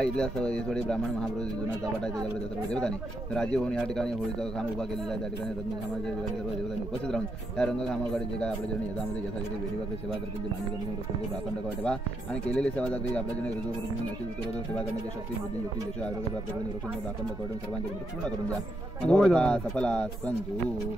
काय इथल्या इसवडी ब्राह्मण महापुरुष जुना चाबाटा त्याच्याकडे सर्व देवतांनी राज्य होऊन या ठिकाणी होळीचा खांब उभा केलेला आहे. त्या ठिकाणी रंगखांबाच्या ठिकाणी सर्व देवतांनी उपस्थित राहून त्या रंगखांबाकडे जे काय आपल्या जण यथामध्ये यथाशक्ती वेळीवाकडी सेवा करतील, ते मान्य करून रक्षण राखण ठेवा आणि केलेली सेवा जागरी आपल्या जण रुजू करून अशी उत्तरोत्तर सेवा करण्याची शक्ती, बुद्धी, युक्ती, यश, आरोग्य प्राप्त करून रक्षण राखण ठेवून सर्वांची पूर्ण करून द्या. सफला संतू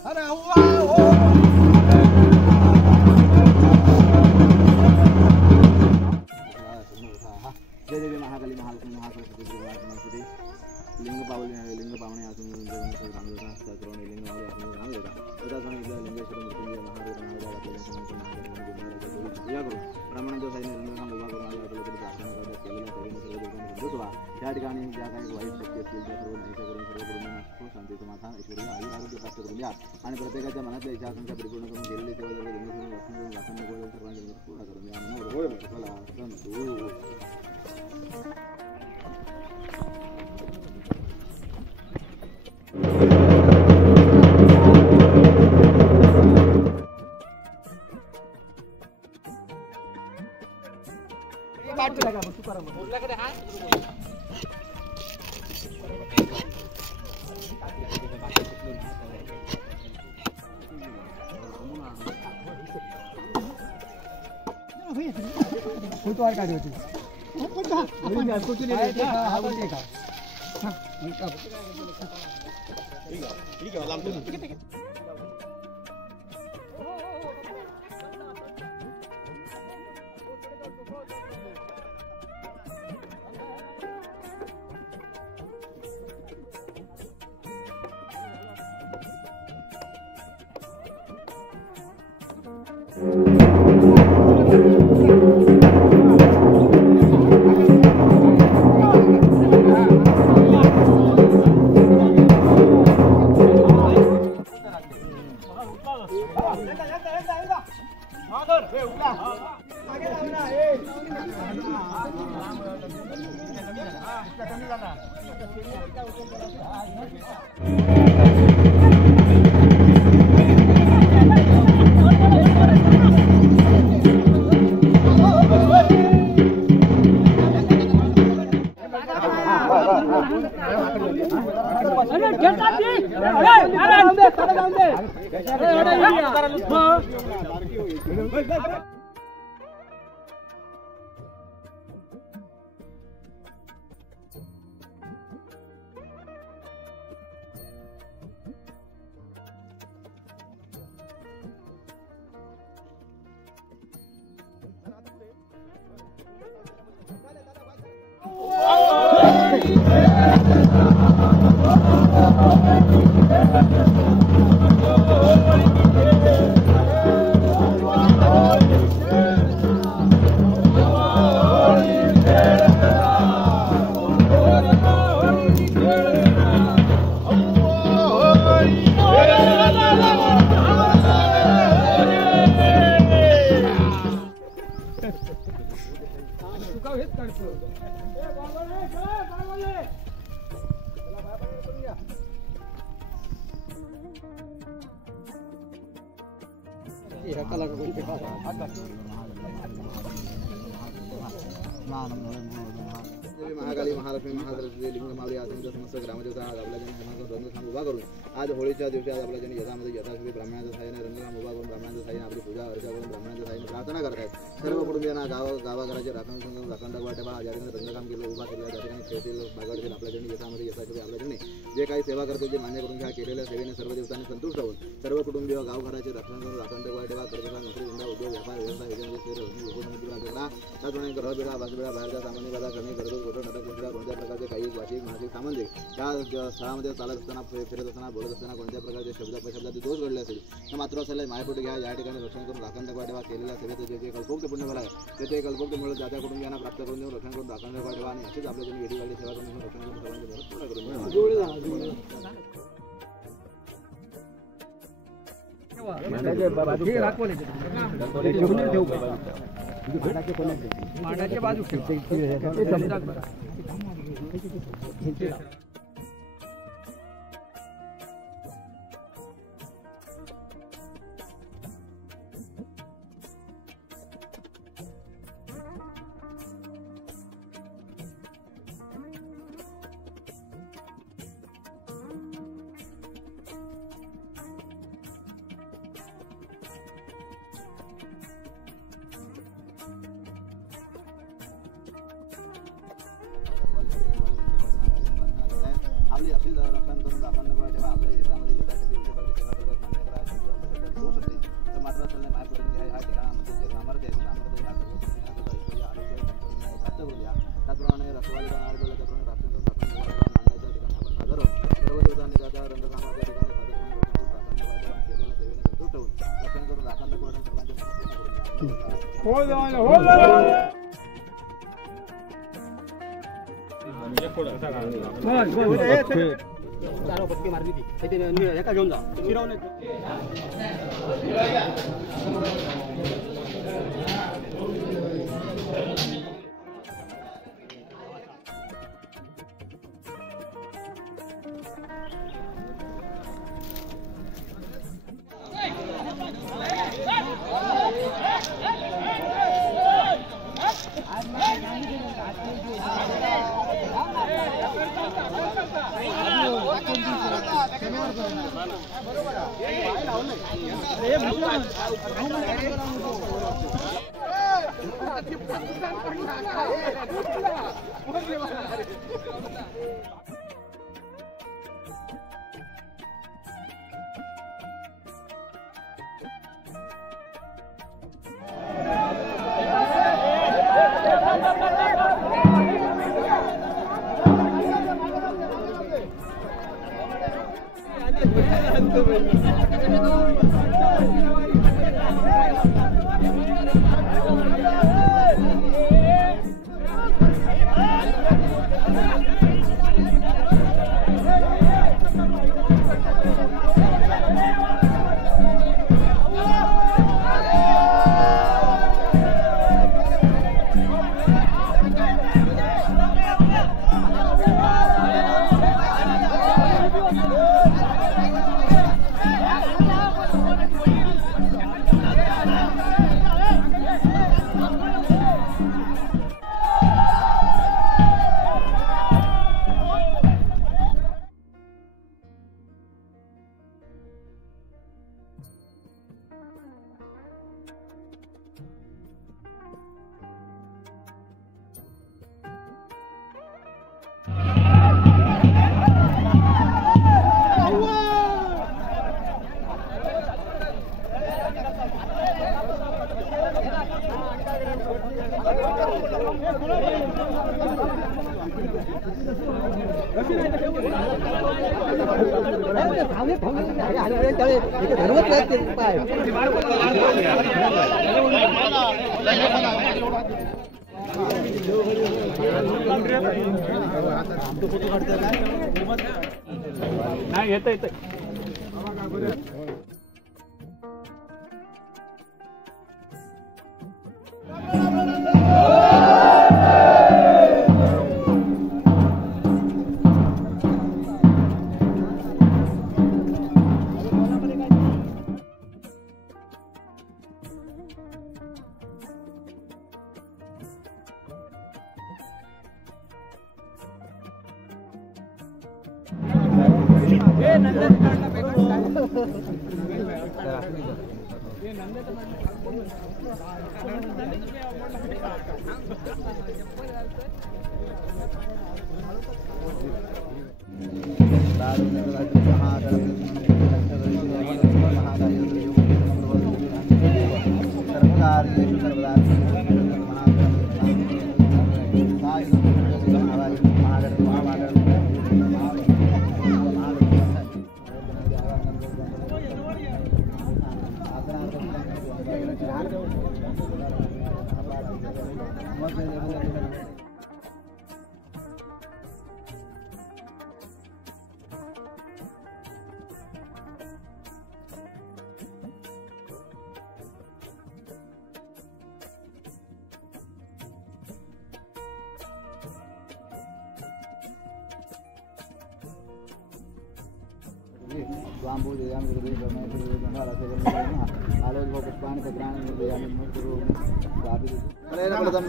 अरे जय देवी महाकाली महालक्ष्मी महासरस्वती लिंग पावणे असून लिंग लिंगेश्वर मृत्युंजय महादेव पूजा करून ब्राह्मणांच्या साईने रंगखांब उभा करून आपल्याला प्रार्थना करण्यात केलेल्या सेवेने सर्व देवतांनी त्या ठिकाणी ज्या काही वाईट शक्ती असतील त्या सर्व नाहीशा करून सर्व गुरुंना शांती समाधान ऐश्वर्य आरोग्य प्राप्त करून द्या आणि प्रत्येकाच्या मनातल्या इच्छा आकांक्षा परिपूर्ण करून गेलेली सेवा जर सर्वांची पूर्ण करून द्या. Oh, महाकाली महालक्ष्मी महासरस्वती लिंगमावली आसनच्या समस्त ग्रामदेवता आज आपल्या जणी रंगखांब उभा करून आज होळीच्या दिवशी आज आपल्या जणी यथामध्ये यथाशक्ती ब्राह्मणाच्या साहाय्याने रंगखांब उभा करून ब्राह्मणाच्या साहाय्याने आपली पूजा अर्चा करून ब्राह्मणाच्या साहाय्याने प्रार्थना करत आहेत. सर्व कुटुंबियांना गावाघराचे राखण वाटेवा ज्या ठिकाणी रंगकाम केलं उभा केलेला त्या ठिकाणी खेळतील बागडतील आपल्या जणी यथामध्ये यथाशक्ती आपल्या जणी जे काही सेवा करतील जे मान्य करून घ्या केलेल्या सेवेने सर्व देवतांनी संतुष्ट होऊन सर्व कुटुंबीय गावघराचे रक्षण करून राखण वाटेवा कर्जला नोकरी धंदा उद्योग व्यापार व्यवसाय योजनेचे त्याचप्रमाणे ग्रहबिडा वासबिडा बाहेरचा सामान्य बाधा करणे गरजू फोटो नाटक कुठला कोणत्या प्रकारचे काही वाचिक मासिक सामाजिक त्या स्थळामध्ये चालत असताना फिरत असताना बोलत असताना कोणत्या प्रकारचे शब्दाचे दोष घडले असेल तर मात्र असलेला मायपोटी घ्या या ठिकाणी रक्षण करून राखण वाटेवा केलेल्या सेवेचे जे जे कल्पोक्त पुण्य बळ आहे ते कल्पोक्त मिळून ज्या त्या कुटुंबियांना प्राप्त करून देऊन रक्षण करून राखण वाटेवा आणि असेच आपल्या जणी वेळी सेवा करून रक्षण करून सर्वांचे पूर्ण करून मांडाच्या बाजू आपली अशी रक्षण करून राखण ठेवा आपल्या याच्यामध्ये यथाशक्ती तर मात्र असल्याने मायपुढून घ्या ह्या ठिकाणामध्ये जे सामर्थ्य आहे सामर्थ्य ह्या प्राप्त करूया. त्याचप्रमाणे रखवालीचा नाव ठेवला त्याप्रमाणे राष्ट्रीय मांडायच्या ठिकाणी आपण सादर होतो. सर्व देवतांनी त्या रंगकामाच्या ठिकाणी केलेल्या सेवेने संतुष्ट होऊन रक्षण करून राखण सर्वांचे पटकी मारली ती एका घेऊन जा फिरवणे नाही येतं येतं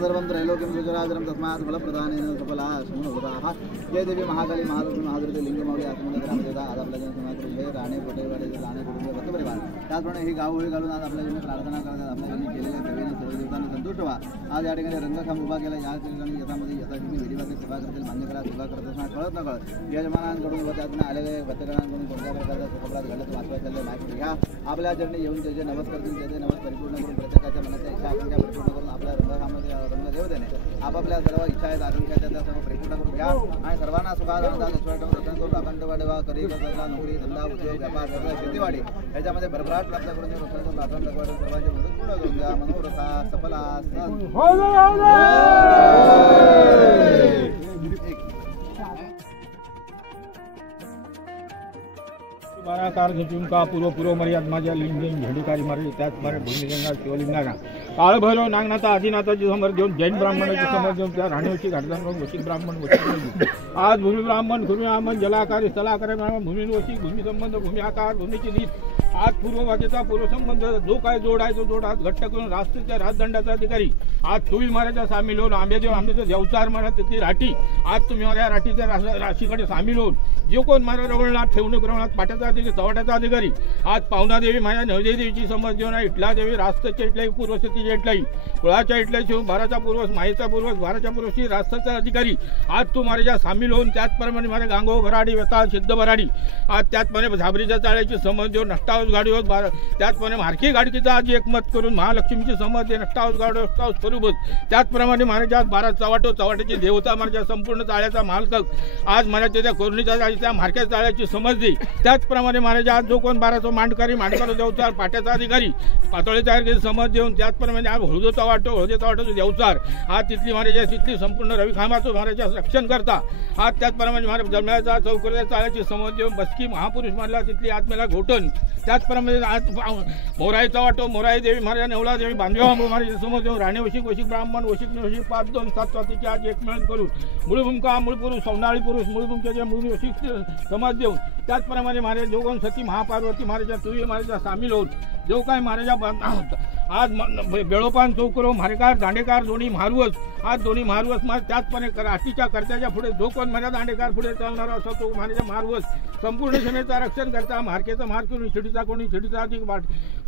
सर्वं त्रैलोक्यं सुजराजरं तस्मात् फलप्रदानेन सफला शूनोदाः जय देवी महाकाली महालक्ष्मी महादुर्गे लिंगमावली आत्मनग्रामदेवता आज आपल्या जनसमाज राणे पोटेवाडे राणे कुटुंब परिवार त्याचप्रमाणे ही गावोळी घालून आज आपल्या जन्म प्रार्थना करतात आपल्या जन्म केलेल्या सेवेने सर्व देवतांना संतुष्ट व्हा आज या ठिकाणी रंगखांब उभा केला या ठिकाणी यथामध्ये यथाशक्ती विधिवाक्य सेवा करतील मान्य करा सेवा करत असताना कळत न कळत यजमानांकडून व त्यातून आलेल्या भक्तगणांकडून कोणत्या प्रकारचा सुखपराध घडत वाचवा चालले माहिती घ्या आपल्या चरणी येऊन त्याचे नवस करतील त्याचे नवस परिपूर्ण करून प्रत्येकाच्या मनाच्या इच्छा आकांक्षा परिपूर्ण करून आपल्या रंगखांबामध्ये रंग देवतेने आपापल्या सर्व इच्छा आहेत आरोग्याच्या त्या सर्व परिपूर्ण करून घ्या आणि सर्वांना सुखात आनंदात ऐश्वर्य रक्षण करून अखंड वाढवा करी नोकरी धंदा उद्योग व्यापार व्यवसाय शेतीवाडी याच्यामध्ये भरभराट प्राप्त करून रक्षण करून अखंड वाढवून सर्वांचे मदत पूर्ण करून द्या मनोरथा सफला बाराकार घेऊन का पूर्व मर्याद माझ्या लिंगन झेंडूकारी मारली त्याचप्रमाणे भूमिलिंगा शिवलिंगाना काळभैरव नागनाथा आदिनाथाची समोर घेऊन जैन ब्राह्मणाची समोर घेऊन त्या राणीवची घाटदान वशिक ब्राह्मण वशिक आज भूमी ब्राह्मण भूमी ब्राह्मण जलाकारी स्थलाकार ब्राह्मण भूमी वशिक भूमी संबंध भूमी आकार भूमीची नीत आज पूर्वभागेचा पूर्वसंबंध जो काय जोड आहे तो जोड आज घट्ट करून राष्ट्रीय राजदंडाचा अधिकारी आज तुळी महाराजा सामील होऊन आंबेदेव देवचार महाराज तिथली राठी आज तुम्ही माझ्या राठीच्या राशीकडे सामील होऊन जो कोण महाराज रवळनाथ ठेवणूक रवळनाथ पाट्याचा अधिकारी चव्हाट्याचा अधिकारी आज पावनादेवी माझ्या नवदेवी देवीची समज घेऊन इटला देवी राष्ट्राच्या इटलाई पूर्वस्थितीच्या इटलाई कुळाच्या इटलाई शिवून भाराचा पूर्वस माईचा पूर्वस भाराच्या पूर्वशी राष्ट्राचा अधिकारी आज तू महाराजा सामील होऊन त्याचप्रमाणे माझ्या गांगो भराडी वेताळ सिद्ध भराडी आज त्याचप्रमाणे झाबरीच्या चाळ्याची समज देऊन नष्टावस गाडी होत त्याचप्रमाणे मार्की गाडकीचा आज एकमत करून महालक्ष्मीची समज दे नष्टावस गाडी नष्टावस स्वरूपच त्याचप्रमाणे महाराजा बारा चव्हाट्याची देवता माझ्या संपूर्ण चाळ्याचा मालक आज महाराज त्या कोरणीच्या त्या मार्क्या चाळ्याची समज दे त्याचप्रमाणे महाराजा आज जो कोण बाराचा मांडकर देवचार पाट्याचा अधिकारी पातळीचा समज देऊन त्याचप्रमाणे आज हळदो चव्हाटो देवचार आज तिथली महाराजा तिथली संपूर्ण रविखामाचं महाराजा रक्षण करता आज त्याचप्रमाणे महाराज जमण्याचा चौकऱ्या चाळ्याची समज देऊन बसकी महापुरुष मानला तिथली आत्मेला घोटण त्याचप्रमाणे आज मोराईचा वाटो मोराई देवी महाराज नेवला देवी बांधवा महाराज समोर देऊन राणे वशिक ब्राह्मण वशिक 5 2 7 स्वातीचे आज एक मिळून करून मूळभूमिका मूळ पुरुष सौंदाळी पुरुष मूळभूमिकेचे मूळ वशिक समाज देऊन त्याचप्रमाणे महाराज जोगन सती महापार्वती महाराजा तुळी महाराजा सामील होऊन जो काय महाराजा आज बेळोपान चौकरो मारेकार दांडेकार दोन्ही मारवस आज दोन्ही मारवस माझ त्याचप्रमाणे राशीच्या कर्त्याच्या पुढे जो कोण माझ्या दांडेकार पुढे चालणारा असतो तो माझ्या मारवस संपूर्ण सेनेचा रक्षण करता मार्केचा मार करून शिडीचा कोणी शिडीचा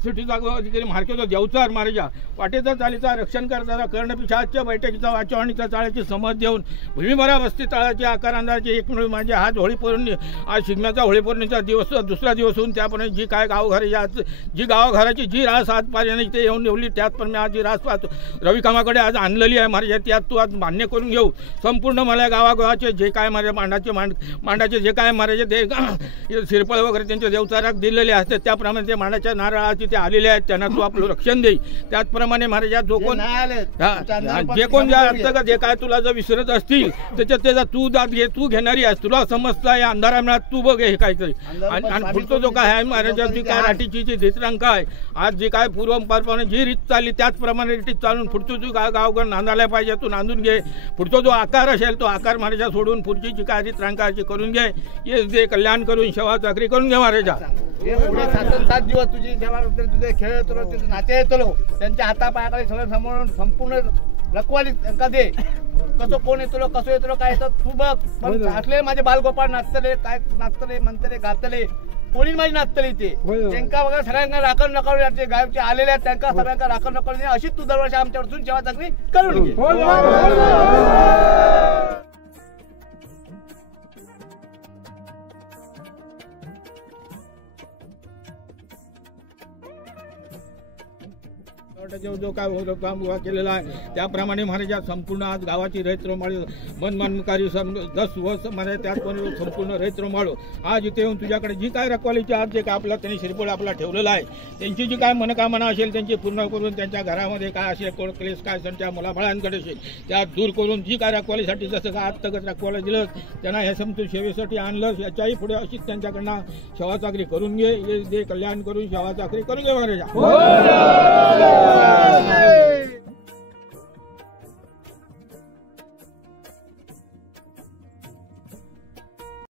सिटीचा अधिकारी मार्केचा देवचार महाराजा वाटेचा चालीचा रक्षण करता कर्णपिशाच्या बैठकीचा वाचवणीचा चाळ्याची समज देऊन भूमीभरा वस्ती तळाचे आकार अंदाजे एक मिळून म्हणजे आज होळी पौर्णिमा आज शिगम्याचा होळी पौर्णिमेचा दिवस दुसरा दिवस होऊन त्याप्रमाणे जी काय गावघराची आज जी गावघराची जी रास आजपर्यंत इथे येऊन निवली त्याचप्रमाणे आज जी रास पाहतो रविकामाकडे आज आणलेली आहे महाराजा त्यात तू आज मान्य करून घेऊ संपूर्ण मला गावागावाचे जे काय माझ्या मांडाचे जे काय महाराजे ते सिरपळ वगैरे त्यांच्या देवचाराक दिलेले असते त्याप्रमाणे ते मांडाच्या नारळाचे ते आलेले आहेत त्यांना तू आपलं रक्षण देई त्याचप्रमाणे महाराजा जो कोण जे कोण ज्या अंतर्गत जे काय तुला जर विसरत असतील त्याच्यात त्याचा तू दाद घे तू घेणारी आहेस तुला समजता या अंधारामुळे तू बघ हे काहीतरी आणि पुढचं जो काय आहे महाराजा जी काय राठीची जी रीतरंग आहे आज जी काय पूर्वपरपणे जी रीत चालली त्याचप्रमाणे रीतीत चालून पुढचं जो काय गावगण नांदायला पाहिजे तू नांदून घे पुढचा जो आकार असेल तो आकार महाराजा सोडून पुढची जी काय रीतरंगाची करून घे ये जे कल्याण करून सेवा चाकरी करून घे महाराजा पुढे 7 दिवस तुझी सेवा तुझे खेळ येतो नाचे येतो त्यांच्या हातापायाकडे सगळं समोरून संपूर्ण रखवाली दे कसं कोण येतो कसं येतो काय येतं तू बघ पण असले माझे बालगोपाळ नाचतले काय नाचतले म्हणतले गातले कोणी माझी नाचतली ते त्यांना वगैरे सगळ्यांना राखण नकळून गावचे आलेले आहेत त्यांना सगळ्यांना राखण नकळून अशीच तू दरवर्षी आमच्याकडून सेवा चांगली करून घे. जो काय काम उभा केलेला आहे त्याप्रमाणे महाराजा संपूर्ण आज गावाची रहितरोमाळी मनमानकारी 10 वर्ष महाराज त्याचप्रमाणे संपूर्ण रहितरोमाळू आज इथे येऊन तुझ्याकडे जी काय रखवालीची आज जे काय आपला त्यांनी श्रीफळ आपला ठेवलेला आहे त्यांची जी काय मनोकामना असेल त्यांची पूर्ण करून त्यांच्या घरामध्ये काय असेल कोण क्लेश काय असेल त्या मुलाबाळांकडे असेल त्या दूर करून जी काय रखवालीसाठी जसं काय आज तगत रखवाला दिलं त्यांना ह्या समतून सेवेसाठी आणलं याच्याही पुढे अशीच त्यांच्याकडनं सेवा चाकरी करून घे हे कल्याण करून सेवा चाकरी करून घे महाराजा.